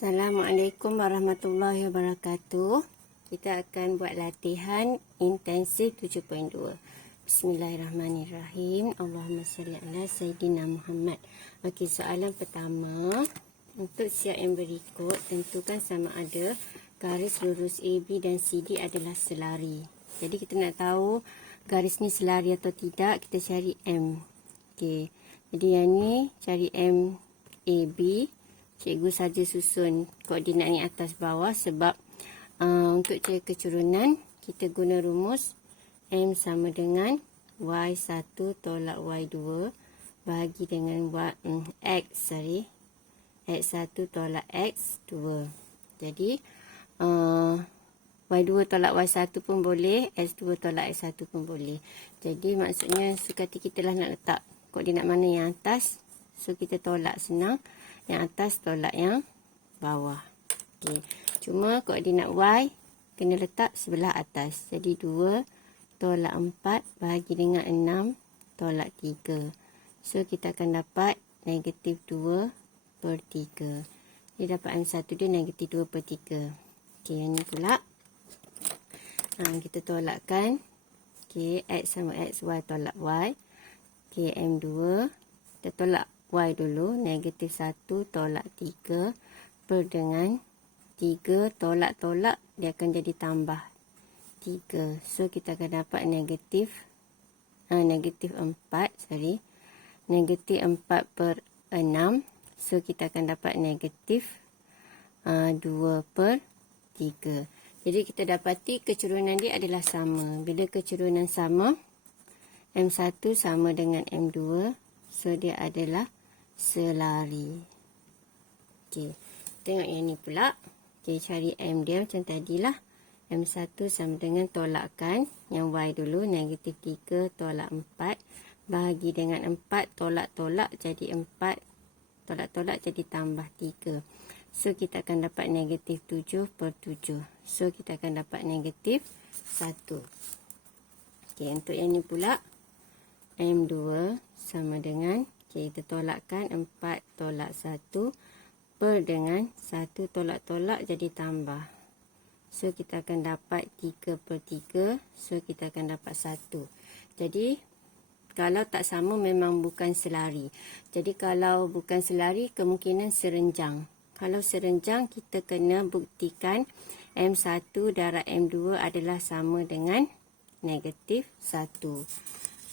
Assalamualaikum warahmatullahi wabarakatuh. Kita akan buat latihan intensif 7.2. Bismillahirrahmanirrahim. Allahumma salli ala Sayyidina Muhammad. Okey, soalan pertama. Untuk siap yang berikut, tentukan sama ada garis lurus AB dan CD adalah selari. Jadi kita nak tahu garis ni selari atau tidak, kita cari M. Okey. Jadi yang ni cari M AB. Cikgu saja susun koordinat ni atas bawah sebab untuk cari kecurunan kita guna rumus M sama dengan Y1 tolak Y2 bahagi dengan X1 tolak X2. Jadi Y2 tolak Y1 pun boleh, X2 tolak X1 pun boleh. Jadi maksudnya sekati kita lah nak letak koordinat mana yang atas, so kita tolak senang. Yang atas tolak yang bawah. Okay. Cuma koordinat Y kena letak sebelah atas. Jadi 2 tolak 4 bahagi dengan 6 tolak 3. So kita akan dapat negatif 2 per 3. Jadi dapat M1 dia negatif 2 per 3. Okay, yang ni pula. Kita tolakkan. Okay, X sama X, Y tolak Y. Okay, M2. Kita tolak Y dulu, negatif 1 tolak 3 per dengan 3 tolak-tolak dia akan jadi tambah 3. So kita akan dapat negatif 4 per 6. So kita akan dapat negatif 2 per 3. Jadi kita dapati kecurunan dia adalah sama. Bila kecurunan sama, M1 sama dengan M2. So dia adalah selari. Okey, tengok yang ni pula. Okey, cari M dia macam tadilah. M1 sama dengan tolakkan yang Y dulu, negatif 3 tolak 4 bahagi dengan 4 tolak-tolak jadi 4 tolak-tolak jadi tambah 3. So kita akan dapat negatif 7 per 7. So kita akan dapat negatif 1. Okey, untuk yang ni pula M2 sama dengan, kita tolakkan 4 tolak 1 per dengan 1 tolak-tolak jadi tambah. So kita akan dapat 3 per 3. So kita akan dapat 1. Jadi kalau tak sama memang bukan selari. Jadi kalau bukan selari kemungkinan serenjang. Kalau serenjang kita kena buktikan M1 darab M2 adalah sama dengan negatif 1.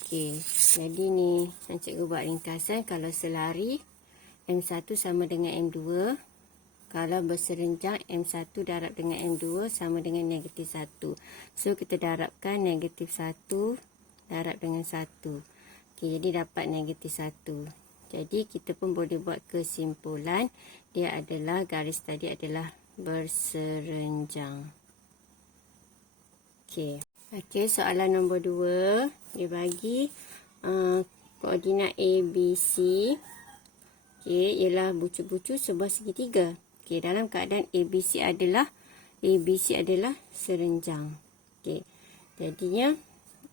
Okey, jadi ni yang cikgu buat ringkasan. Kalau selari, M1 sama dengan M2. Kalau berserenjang, M1 darab dengan M2 sama dengan negatif 1. So, kita darabkan negatif 1 darab dengan 1. Okey, jadi dapat negatif 1. Jadi, kita pun boleh buat kesimpulan. Dia adalah, garis tadi adalah berserenjang. Okey. Okey, soalan nombor 2. Dia bagi koordinat ABC. Okey, ialah bucu-bucu sebuah segitiga. Okey, dalam keadaan ABC adalah serenjang. Okey. Jadinya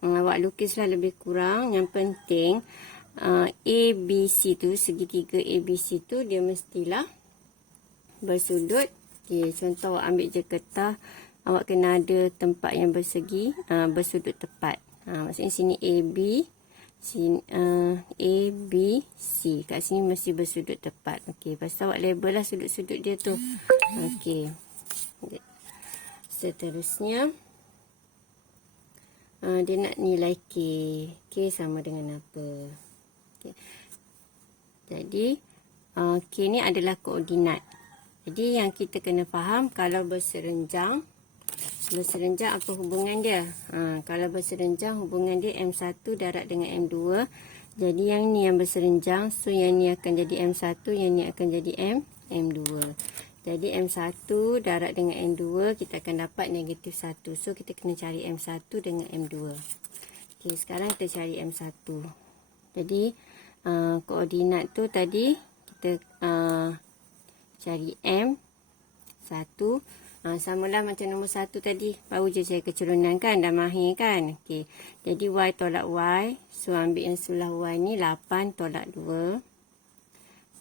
awak lukislah lebih kurang. Yang penting ABC tu, segitiga ABC tu dia mestilah bersudut. Okey, contoh awak ambil je kertas. Awak kena ada tempat yang bersegi, bersudut tepat. Maksudnya sini AB, sini ABC. Kat sini mesti bersudut tepat. Okey, lepas tu awak label lah sudut-sudut dia tu. Okey. Seterusnya, dia nak nilai K. K sama dengan apa? Okay. Jadi, K ni adalah koordinat. Jadi, yang kita kena faham kalau berserenjang apa hubungan dia? Kalau berserenjang hubungan dia M1 darab dengan M2. Jadi yang ni yang berserenjang, so yang ni akan jadi M1, yang ni akan jadi M2. Jadi M1 darab dengan M2 kita akan dapat negatif 1. So kita kena cari M1 dengan M2. Okey, sekarang kita cari M1. Jadi koordinat tu tadi kita cari M1. Samalah macam nombor 1 tadi. Baru je saya kecurunan kan. Dah mahir kan. Okey. Jadi Y tolak Y. So ambil yang sebelah Y ni 8 tolak 2.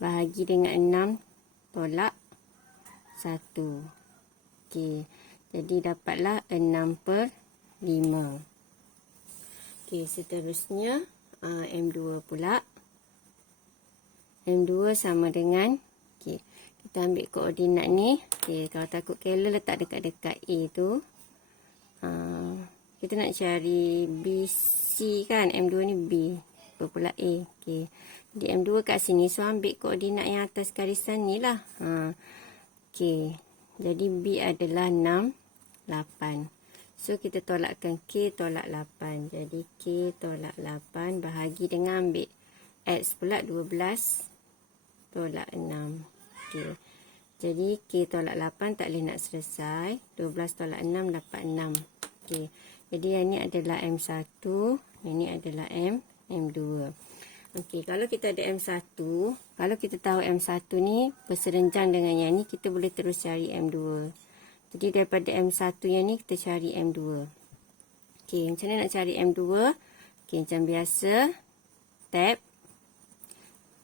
Bahagi dengan 6 tolak 1. Okey. Jadi dapatlah 6/5. Okey, seterusnya M2 pula. M2 sama dengan, okey, kita ambil koordinat ni. Okey, kalau takut kela letak dekat-dekat A tu. Kita nak cari BC kan, M2 ni B. Apa pula A. Okey. Jadi M2 kat sini, so ambil koordinat yang atas garisan ni lah. Okey. Jadi B adalah 6, 8. So kita tolakkan K tolak 8. Jadi K tolak 8 bahagi dengan ambil X pula 12 tolak 6. Okey. Jadi K tolak 8 tak boleh nak selesai. 12 tolak 6 dapat 6. Okey. Jadi yang ni adalah M1. Yang ni adalah M2. Okey, kalau kita ada M1, kalau kita tahu M1 ni berserenjang dengan yang ni, kita boleh terus cari M2. Jadi daripada M1 yang ni kita cari M2. Okey, macam mana nak cari M2? Okey, macam biasa. Tab.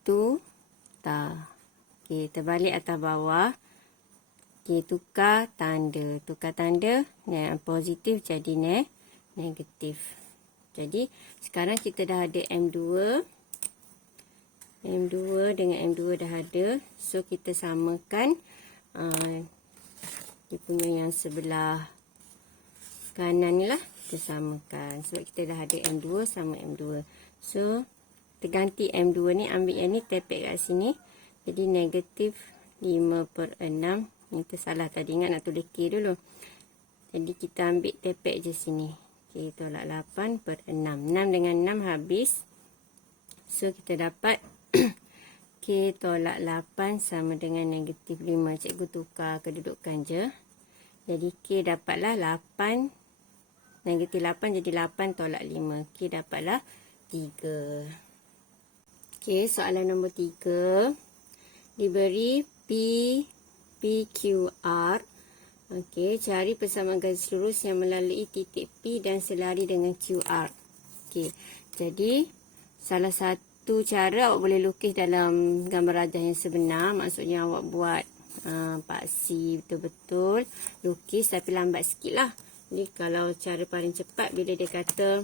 Tu. Ta. Okey, terbalik atas bawah. Okey, tukar tanda. Tukar tanda. Yang positif jadi negatif. Jadi, sekarang kita dah ada M2. M2 dengan M2 dah ada. So, kita samakan dia punya yang sebelah kanan ni lah. Kita samakan. Sebab kita dah ada M2 sama M2. So, kita ganti M2 ni. Ambil yang ni, tepek kat sini. Jadi, negatif 5/6. Ini tersalah tadi. Ingat nak tulis K dulu. Jadi, kita ambil tepek je sini. K tolak 8/6. 6 dengan 6 habis. So, kita dapat K tolak 8 sama dengan negatif 5. Cikgu tukar kedudukan je. Jadi K dapatlah 8. Negatif 8 jadi 8 tolak 5. K dapatlah 3. Okey, soalan nombor 3. Diberi PQR. Okey, cari persamaan garis lurus yang melalui titik P dan selari dengan QR. Okey, jadi salah satu cara awak boleh lukis dalam gambar rajah yang sebenar. Maksudnya awak buat paksi betul-betul. Lukis tapi lambat sikit lah. Jadi kalau cara paling cepat bila dia kata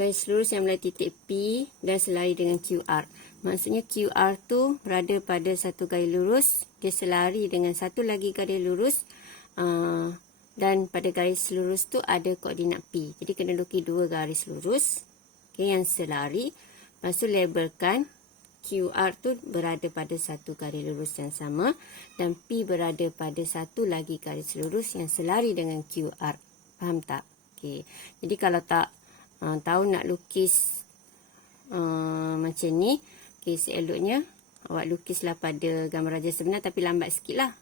garis lurus yang melalui titik P dan selari dengan QR. Maksudnya QR tu berada pada satu garis lurus. Dia selari dengan satu lagi garis lurus. Dan pada garis lurus tu ada koordinat P. Jadi kena lukis dua garis lurus. Okay, yang selari. Lepas tu labelkan QR tu berada pada satu garis lurus yang sama. Dan P berada pada satu lagi garis lurus yang selari dengan QR. Faham tak? Okay. Jadi kalau tak tahu nak lukis macam ni. Okay, seeloknya awak lukislah pada gambar rajah sebenar tapi lambat sikit lah.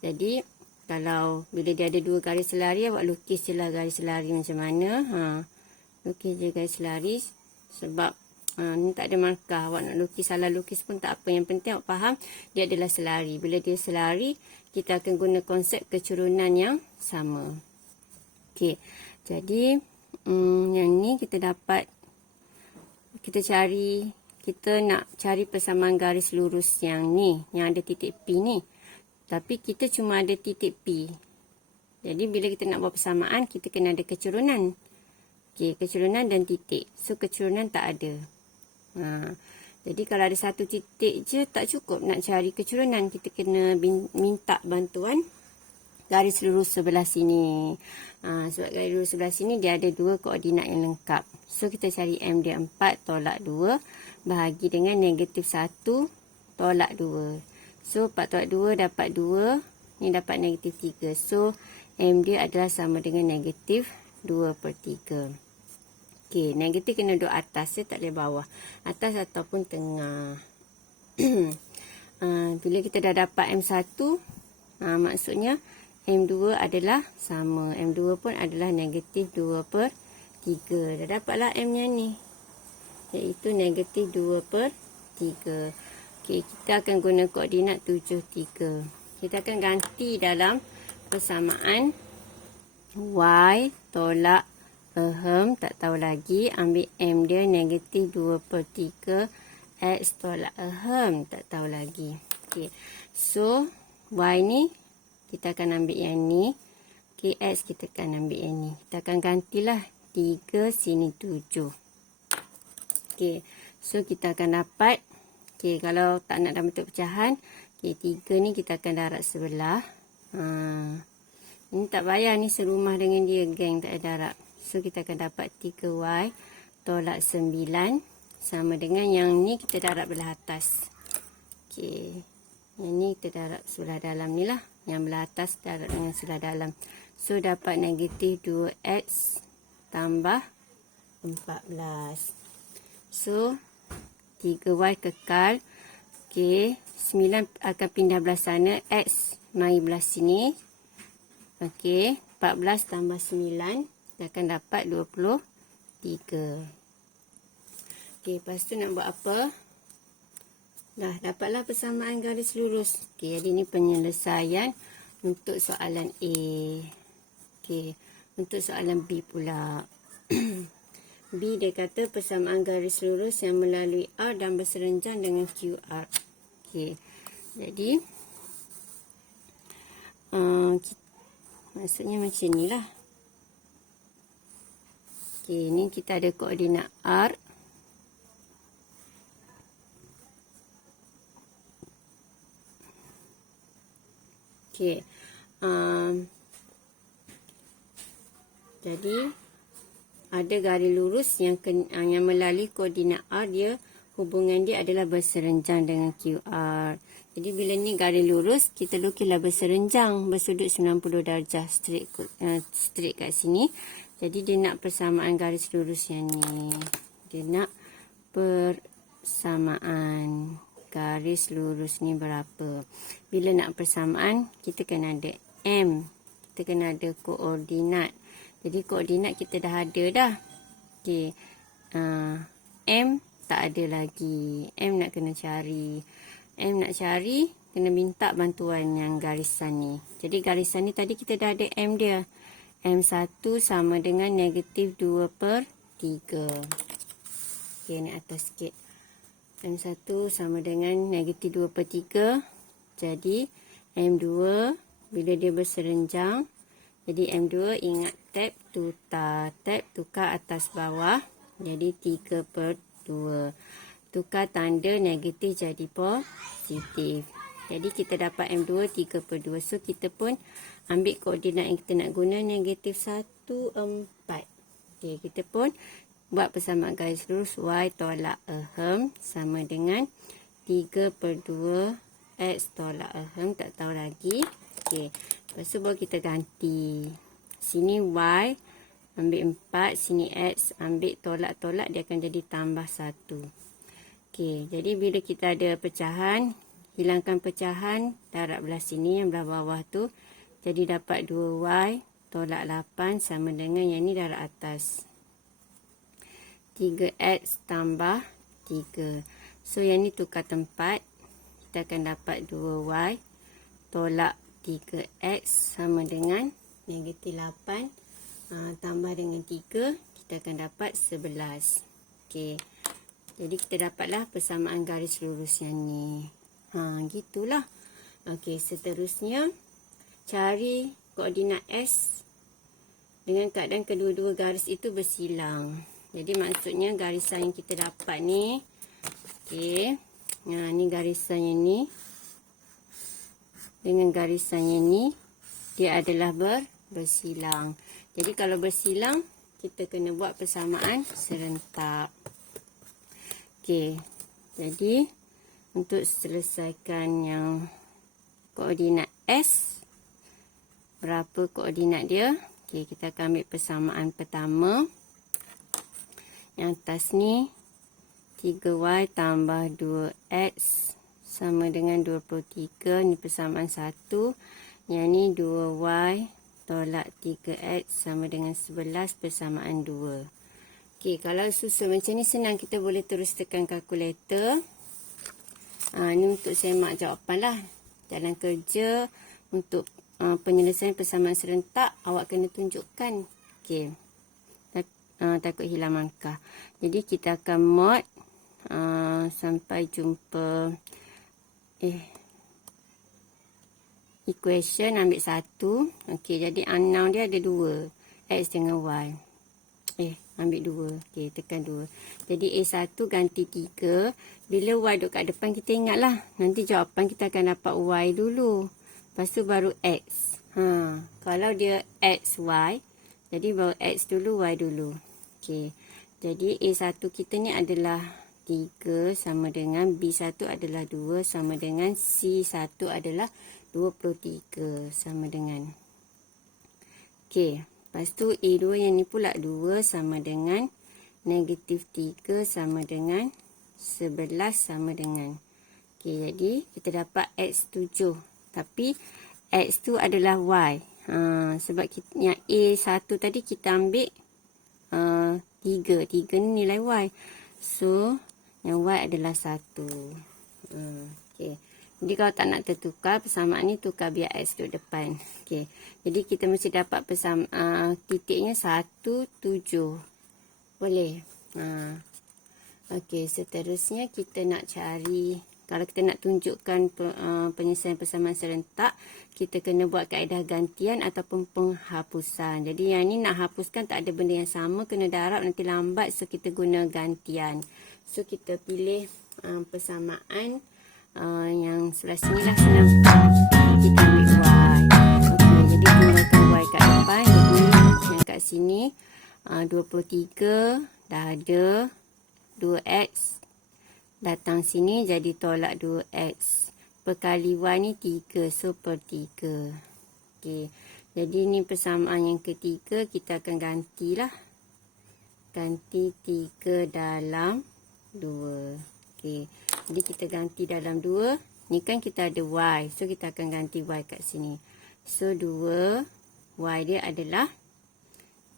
Jadi kalau bila dia ada dua garis selari, awak lukis je lah garis selari macam mana. Lukis je garis selari sebab ni tak ada markah. Awak nak lukis salah lukis pun tak apa. Yang penting awak faham dia adalah selari. Bila dia selari, kita akan guna konsep kecurunan yang sama. Okey. Jadi yang ni kita dapat, kita nak cari persamaan garis lurus yang ni, yang ada titik P ni. Tapi kita cuma ada titik P. Jadi bila kita nak buat persamaan, kita kena ada kecurunan. Okey, kecurunan dan titik. So kecurunan tak ada. Jadi kalau ada satu titik je tak cukup nak cari kecurunan. Kita kena minta bantuan garis lurus sebelah sini. Sebab garis lurus sebelah sini dia ada dua koordinat yang lengkap. So kita cari M dia 4 tolak 2 bahagi dengan negatif 1 tolak 2. So 4 tolak 2 dapat 2. Ni dapat negatif 3. So M dia adalah sama dengan negatif 2/3. Okey, negatif kena duduk atas je, tak boleh bawah. Atas ataupun tengah. Bila kita dah dapat M1, maksudnya M2 adalah sama. M2 pun adalah negatif 2/3. Dah dapatlah M nya ni. Iaitu negatif 2/3. Okey, kita akan guna koordinat 7, 3. Kita akan ganti dalam persamaan Y tolak tak tahu lagi. Ambil M dia negatif 2/3. X tolak tak tahu lagi. Okay. So Y ni kita akan ambil yang ni. Okey, X kita akan ambil yang ni. Kita akan gantilah 3 sini 7. Okey, so kita akan dapat, okey, kalau tak nak dalam bentuk pecahan, okey, 3 ni kita akan darab sebelah. Ini tak payah ni serumah dengan dia, geng, tak ada darab. So kita akan dapat 3Y tolak 9 sama dengan yang ni kita darab belah atas. Okey, yang ni kita darab sebelah dalam ni lah. Yang belah atas darab dengan sebelah dalam. So dapat negatif 2X tambah 14. So 3Y kekal. Okey, 9 akan pindah belah sana. X mari belah sini. Okey, 14 tambah 9. Kita akan dapat 23. Okey, lepas tu nak buat apa? Dah dapatlah persamaan garis lurus. Okey, jadi ni penyelesaian untuk soalan A. Okey, untuk soalan B pula. B dia kata persamaan garis lurus yang melalui R dan berserenjang dengan QR. Okey, jadi maksudnya macam ni lah. Okey, ni kita ada koordinat R. Okey, jadi ada garis lurus yang melalui koordinat R, dia hubungan dia adalah berserenjang dengan QR. Jadi bila ni garis lurus, kita lukislah berserenjang, bersudut 90 darjah straight kat sini. Jadi dia nak persamaan garis lurus yang ni. Dia nak persamaan garis lurus ni berapa. Bila nak persamaan, kita kena ada M. Kita kena ada koordinat. Jadi koordinat kita dah ada dah. Okey, M tak ada lagi. M nak kena cari. M nak cari, kena minta bantuan yang garisan ni. Jadi garisan ni tadi kita dah ada M dia. M1 sama dengan negatif 2/3. Okey, ni atas sikit. M1 sama dengan negatif 2/3. Jadi M2 bila dia berserenjang, jadi M2 ingat tab tukar atas bawah. Jadi 3/2. Tukar tanda negatif jadi positif. Jadi kita dapat M2 3/2. So kita pun ambil koordinat yang kita nak guna negatif 1, 4. Okey, kita pun buat persamaan garis lurus Y tolak ahem sama dengan 3/2 X tolak ahem, tak tahu lagi. Okey, lepas tu baru kita ganti. Sini Y ambil 4, sini X ambil tolak-tolak, dia akan jadi tambah 1. Okey, jadi bila kita ada pecahan, hilangkan pecahan, darab belah sini, yang belah bawah tu. Jadi dapat 2Y tolak 8 sama dengan yang ni darab atas. 3X tambah 3. So yang ni tukar tempat. Kita akan dapat 2Y tolak 3X sama dengan negatif 8 tambah dengan 3. Kita akan dapat 11. Okey. Jadi kita dapatlah persamaan garis lurus yang ni. Gitulah. Okey, seterusnya cari koordinat S dengan keadaan kedua-dua garis itu bersilang. Jadi maksudnya garisan yang kita dapat ni, okey. Ni garisan yang ni dengan garisan yang ni, dia adalah bersilang. Jadi kalau bersilang, kita kena buat persamaan serentak. Okey, jadi untuk selesaikan yang koordinat S, berapa koordinat dia? Okey, kita akan ambil persamaan pertama. Yang atas ni 3Y tambah 2X sama dengan 23. Ni persamaan 1. Yang ni 2Y tolak 3X sama dengan 11 persamaan 2. Okey, kalau susun macam ni senang, kita boleh terus tekan kalkulator. Ni untuk semak jawapan lah. Jalan kerja untuk penyelesaian persamaan serentak, awak kena tunjukkan. Okey. Takut hilang markah. Jadi kita akan mod. Sampai jumpa. equation, ambil 1. Okey, jadi unknown dia ada 2. X dengan Y. Ambil 2. Okey, tekan 2. Jadi A1 ganti 3. Bila Y duduk kat depan, kita ingatlah. Nanti jawapan kita akan dapat Y dulu. Lepas tu baru X. Kalau dia X, Y. Jadi baru X dulu, Y dulu. Okey. Jadi A1 kita ni adalah 3 sama dengan B1 adalah 2 sama dengan C1 adalah 23 sama dengan. Okey. Lepas tu A2 yang ni pula 2 sama dengan negatif 3 sama dengan 11 sama dengan. Okey, jadi kita dapat X7. Tapi X tu adalah Y. Sebab kita, yang A1 tadi kita ambil 3. 3 ni nilai Y. So, yang Y adalah 1. Okey. Jadi kalau tak nak tertukar, persamaan ni tukar biar X duduk depan. Okey. Jadi kita mesti dapat titiknya 1, 7. Boleh? Okey, seterusnya kita nak cari, kalau kita nak tunjukkan penyelesaian persamaan serentak, kita kena buat kaedah gantian ataupun penghapusan. Jadi yang ni nak hapuskan tak ada benda yang sama, kena darab nanti lambat, so kita guna gantian. So kita pilih persamaan yang sebelah sini lah, senang. Kita ambil Y. Okey, jadi gunakan Y kat depan. Jadi yang kat sini 23 dah ada, 2X datang sini jadi tolak 2X. Perkali Y ni 3, so per 3. Okey, jadi ni persamaan yang ketiga, kita akan gantilah. Ganti 3 dalam 2. Okey, jadi kita ganti dalam 2. Ni kan kita ada Y, so kita akan ganti Y kat sini. So 2, Y dia adalah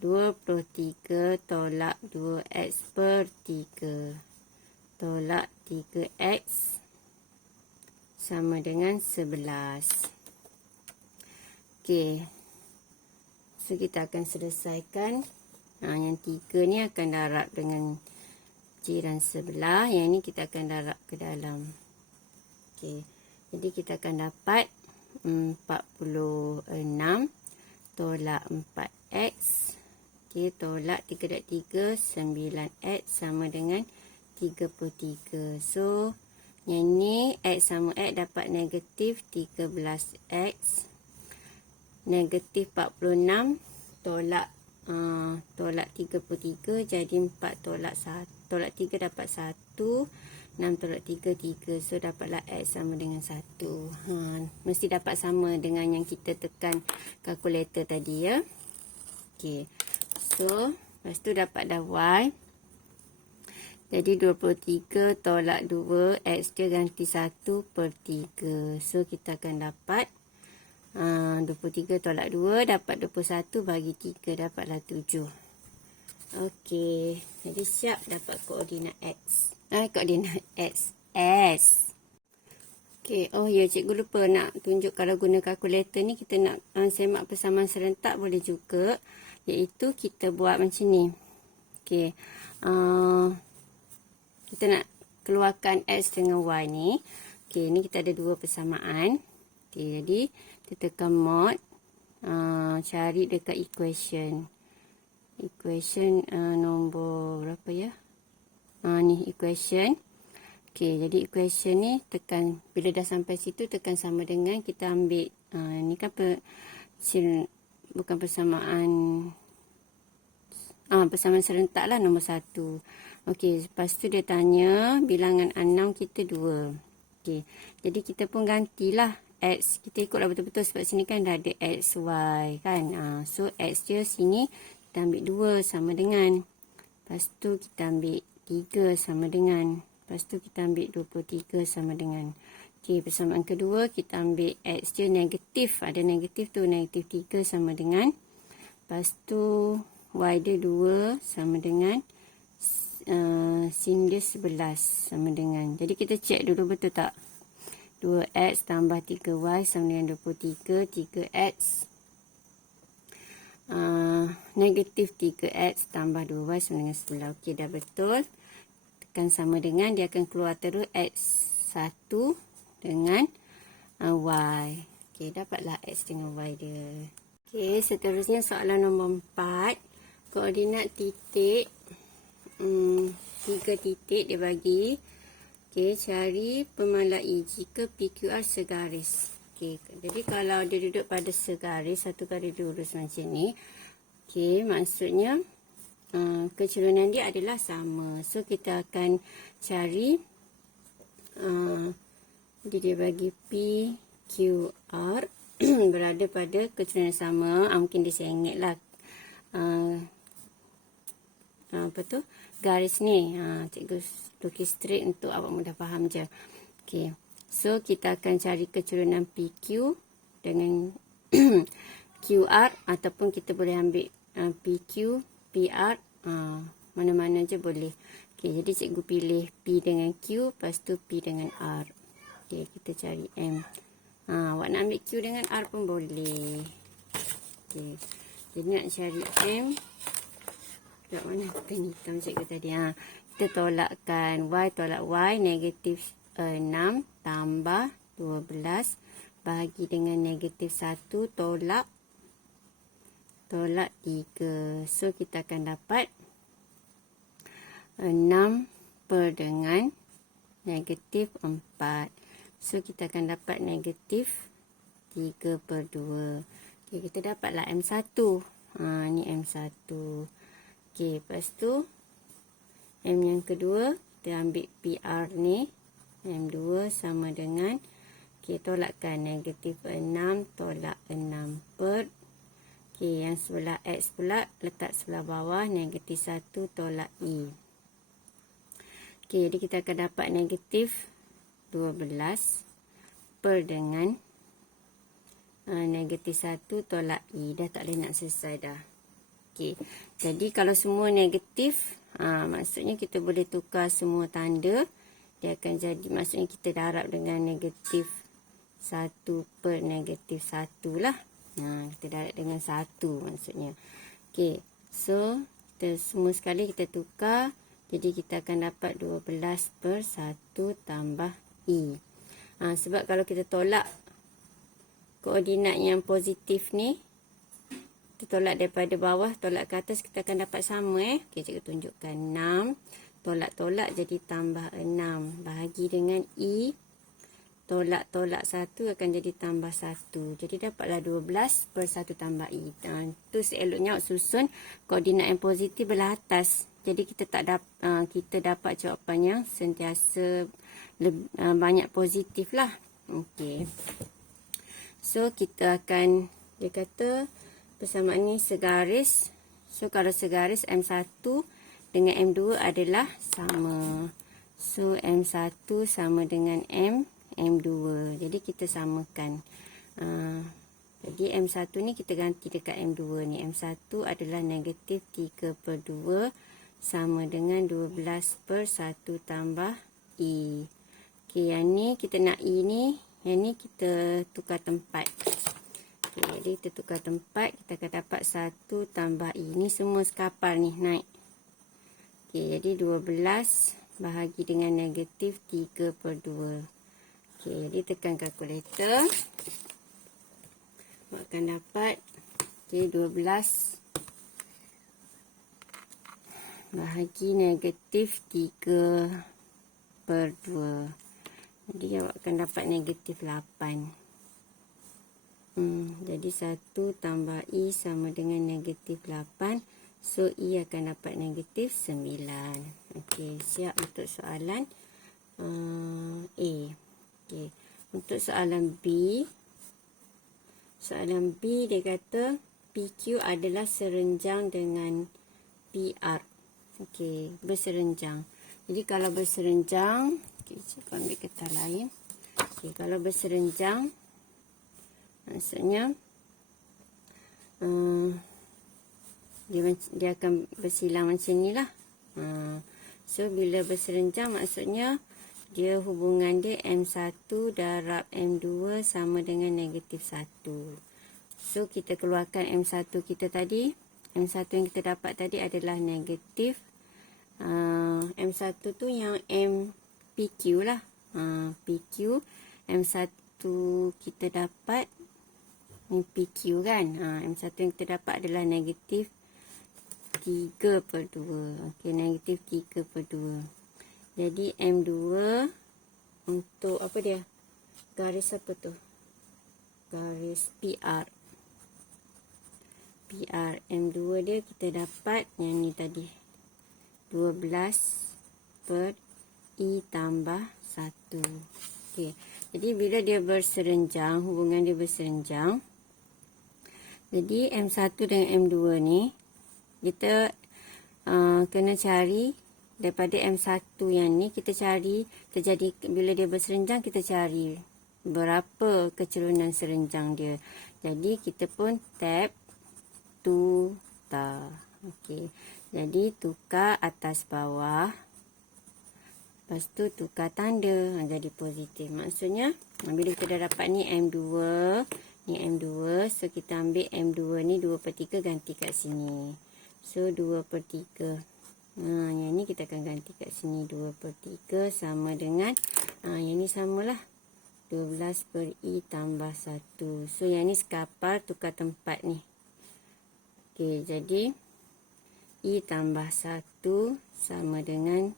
23 tolak 2X per 3. Tolak 3X sama dengan 11. Okey. So kita akan selesaikan. Yang 3 ni akan darab dengan jiran sebelah. Yang ni kita akan darab ke dalam. Okey. Jadi kita akan dapat 46 tolak 4X. Okey, tolak 3 + 3, 9X sama dengan 33. So, yang ni X sama X dapat negatif 13X. Negatif 46 tolak 33 jadi 4 tolak 1. Tolak 3 dapat 1. 6 tolak 3, 3. So, dapatlah X sama dengan 1. Mesti dapat sama dengan yang kita tekan kalkulator tadi ya. Okey. So, lepas tu dapat dah Y. Jadi 23 tolak 2, X dia ganti 1 per 3. So, kita akan dapat 23 tolak 2, dapat 21 bagi 3, dapatlah 7. Okey, jadi siap dapat koordinat X. Koordinat X. S. Okey, oh ya, cikgu lupa nak tunjuk kalau guna kalkulator ni, kita nak semak persamaan serentak boleh juga. Iaitu kita buat macam ni. Okey, kita nak keluarkan X dengan Y ni. Okey, ni kita ada dua persamaan. Okey, jadi kita tekan mod. Cari dekat equation. Equation nombor berapa ya? Ni equation. Okey, jadi equation ni tekan, bila dah sampai situ tekan sama dengan, kita ambil, ni kan bukan persamaan, persamaan serentak lah nombor 1. Okey, lepas tu dia tanya bilangan 6 kita 2. Okey, jadi kita pun gantilah X. Kita ikutlah betul-betul sebab sini kan dah ada X, Y kan. So, X dia sini kita ambil 2 sama dengan. Lepas tu kita ambil 3 sama dengan. Lepas tu kita ambil 23 sama dengan. Okey, persamaan kedua kita ambil X dia negatif. Ada negatif tu, negatif 3 sama dengan. Lepas tu Y dia 2 sama dengan. Sin dia 11 sama dengan. Jadi kita cek dulu betul tak? 2X tambah 3Y sama dengan 23. 3X negatif 3X tambah 2Y sama dengan 11. Okey, dah betul. Tekan sama dengan, dia akan keluar terus X1 dengan Y. Okey, Okey, dapatlah X dengan Y dia. Okey, seterusnya soalan nombor 4. Koordinat titik. 3 titik dia bagi. Okey, cari pemalai jika PQR segaris. Okey, jadi kalau dia duduk pada segaris, satu garis lurus macam ni. Okey, maksudnya kecerunan dia adalah sama. So, kita akan cari dia bagi PQR berada pada kecerunan sama. Mungkin dia sengit lah. Apa tu? Garis ni. Cikgu lukis straight untuk awak mudah faham je. Okey. So, kita akan cari kecerunan PQ dengan QR ataupun kita boleh ambil PQ, PR, mana-mana je boleh. Okey, jadi cikgu pilih P dengan Q, lepas tu P dengan R. Okey, kita cari M. Awak nak ambil Q dengan R pun boleh. Okey, jadi nak cari M. Dekat mana pen hitam cikgu tadi? Kita tolakkan Y, tolak Y, negatif 6 tambah 12 bahagi dengan negatif 1 tolak 3. So, kita akan dapat 6 per dengan negatif 4. So, kita akan dapat negatif 3 per 2. Okay, kita dapatlah M1. Ni M1. Okay, lepas tu M yang kedua, kita ambil PR ni. M2 sama dengan, okay, tolakkan negatif 6 tolak 6 per. Okay, yang sebelah X pula letak sebelah bawah, negatif 1 tolak I. Okay, jadi kita akan dapat negatif 12 per dengan negatif 1 tolak I. Dah tak boleh nak selesai dah. Okay, jadi kalau semua negatif, maksudnya kita boleh tukar semua tanda. Dia akan jadi, maksudnya kita darab dengan negatif 1 per negatif 1 lah. Kita darab dengan 1 maksudnya. Okey, so kita semua sekali kita tukar. Jadi kita akan dapat 12 per 1 tambah I. Sebab kalau kita tolak koordinat yang positif ni, kita tolak daripada bawah, tolak ke atas, kita akan dapat sama. Okey, cikgu tunjukkan 6. Tolak-tolak jadi tambah 6. Bahagi dengan I. Tolak-tolak 1 akan jadi tambah 1. Jadi dapatlah 12 per 1 tambah I. Itu seeloknya awak susun koordinat yang positif belah atas. Jadi kita dapat jawapan yang sentiasa banyak positif lah. Okey. So, kita akan, dia kata persamaan ni segaris. So, kalau segaris M1 dengan M2 adalah sama. So, M1 sama dengan M2. Jadi, kita samakan. Jadi, M1 ni kita ganti dekat M2 ni. M1 adalah negatif 3 per 2 sama dengan 12 per 1 tambah I. Okey, yang ni kita nak I ni. Yang ni kita tukar tempat. Okay, jadi kita tukar tempat. Kita akan dapat 1 tambah I. Ni semua sekapar ni naik. Okey, jadi 12 bahagi dengan negatif 3 per 2. Okey, jadi tekan kalkulator. Akan dapat, okay, 12 bahagi negatif 3 per 2. Jadi awak akan dapat negatif 8. Jadi 1 tambah I sama dengan negatif 8. So, I akan dapat negatif 9. Okey, siap untuk soalan A. Okey, untuk soalan B. Soalan B dia kata PQ adalah serenjang dengan PR. Okey, berserenjang. Jadi kalau berserenjang, okey, saya ambil kertas lain. Okey, kalau berserenjang, maksudnya dia akan bersilang macam ni lah. So, bila berserenjang maksudnya dia hubungan dia M1 darab M2 sama dengan negatif 1. So, kita keluarkan M1 kita tadi. M1 yang kita dapat tadi adalah negatif. M1 tu yang M PQ lah. PQ. M1 kita dapat Ni PQ kan. M1 yang kita dapat adalah negatif 3/2. Okey, negatif 3/2. Jadi M2 untuk apa dia? Garis apa tu? Garis PR. PR M2 dia kita dapat yang ni tadi. 12/I tambah 1. Okey. Jadi bila dia berserenjang, hubungan dia berserenjang. Jadi M1 dengan M2 ni kita kena cari daripada M1 yang ni, kita cari terjadi bila dia berserenjang, kita cari berapa kecerunan serenjang dia. Jadi kita pun tab tukar. Okey. Jadi tukar atas bawah. Lepas tu tukar tanda jadi positif. Maksudnya bila kita dah dapat ni M2, ni M2, so kita ambil M2 ni 2/3 ganti kat sini. So 2/3. Yang ni kita akan ganti kat sini 2/3 sama dengan yang ni samalah 12/I tambah 1. So yang ni sekapar tukar tempat ni. Okey, jadi I tambah 1 sama dengan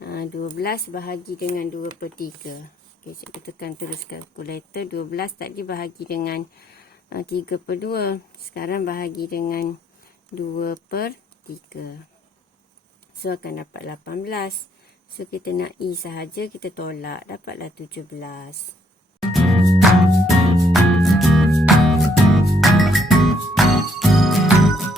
12 bahagi dengan 2/3. Okey, cikgu tekan terus kalkulator. 12 tadi bahagi dengan 3/2. Sekarang bahagi dengan 2/3. So akan dapat 18. So kita nak I sahaja, kita tolak, dapatlah 17.